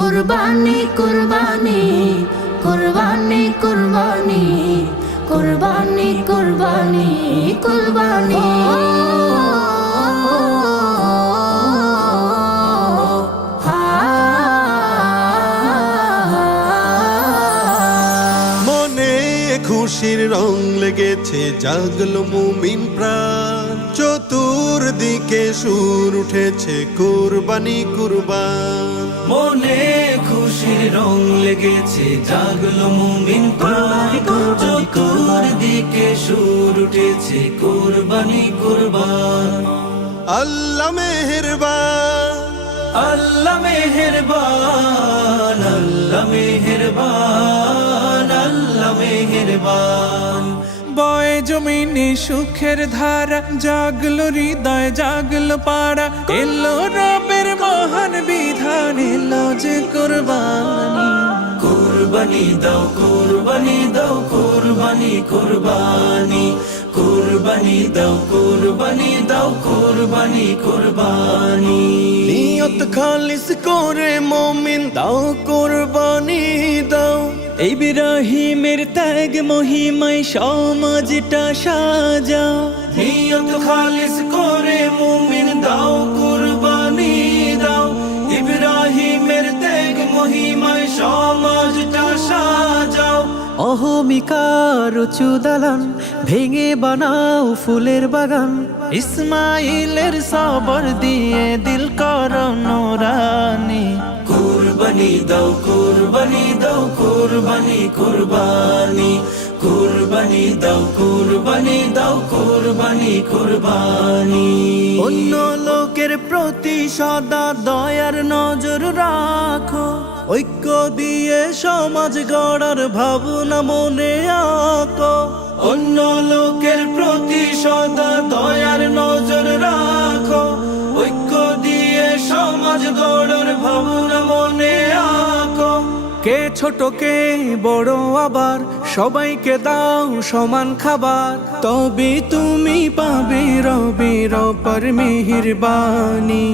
কুরবানি কুরবানি কুরবানি কুরবানি কুরবানি কুরবানি কুরবানি মনে খুশির রং লেগেছে, জাগলো মুমিন প্রাণ। চতুর্দিকে সুর উঠেছে, কুরবানি কুরবান। মনে খুশির রং লেগেছে, জাগলো মুমিন প্রাণ। চতুর্দিকে সুর উঠেছে, কুরবানি কুরবান। আল্লাহ মেহেরবান, আল্লাহ মেহেরবান, আল্লাহ মেহেরবান, আল্লাহ মেহেরবান। বয়ে জমিনে সুখের ধারা, জাগলো হৃদয় জাগলো পাড়া। এলো রবের মহান বিধান, এলো যে কুরবানি। কুরবানি দাও, কুরবানি দাও, কুরবানি কুরবানি। কুরবানি দাও, কুরবানি দাও, কুরবানি কুরবানি। নিয়ত খালিস করে মুমিন দাও, কুরবানি দাও। ইব্রাহিমের ত্যাগ মহিমায় সমাজটা সাজাও। নিয়ত খালিস করে মুমিন দাও, কুরবানি দাও। ইব্রাহিমের ত্যাগ মহিমায় সমাজটা সাজাও। অহমিকার উঁচু দালান ভেঙে বানাও ফুলের বাগান। ইসমাইলের সবর দিয়ে দিল করো নোরানি। কুরবানি দাও, কুরবানি দাও, কুরবানি কুরবানি। কুরবানি দাও, কুরবানি দাও, কুরবানি কুরবানি। অন্য লোকের প্রতি সদা দয়ার নজর রাখো। ঐক্য দিয়ে সমাজ গড়ার ভাবনা মনে আঁকো। অন্য লোকের প্রতি সদা দয়ার নজর রাখো। ঐক্য দিয়ে সমাজ গড়ার ভাবনা মনে আঁকো। কে ছোট কে বড় আবার সবাইকে দাও সমান খাবার। তবে তুমি পাবে রবের অপার মেহেরবানি।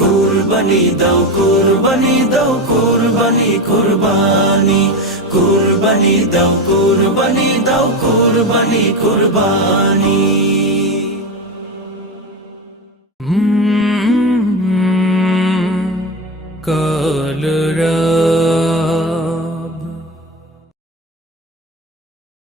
কুরবানি দাও, কুরবানি দাও, কুরবানি কুরবানি। কুরবানি দাও, কুরবানি দাও, কুরবানি কুরবানি।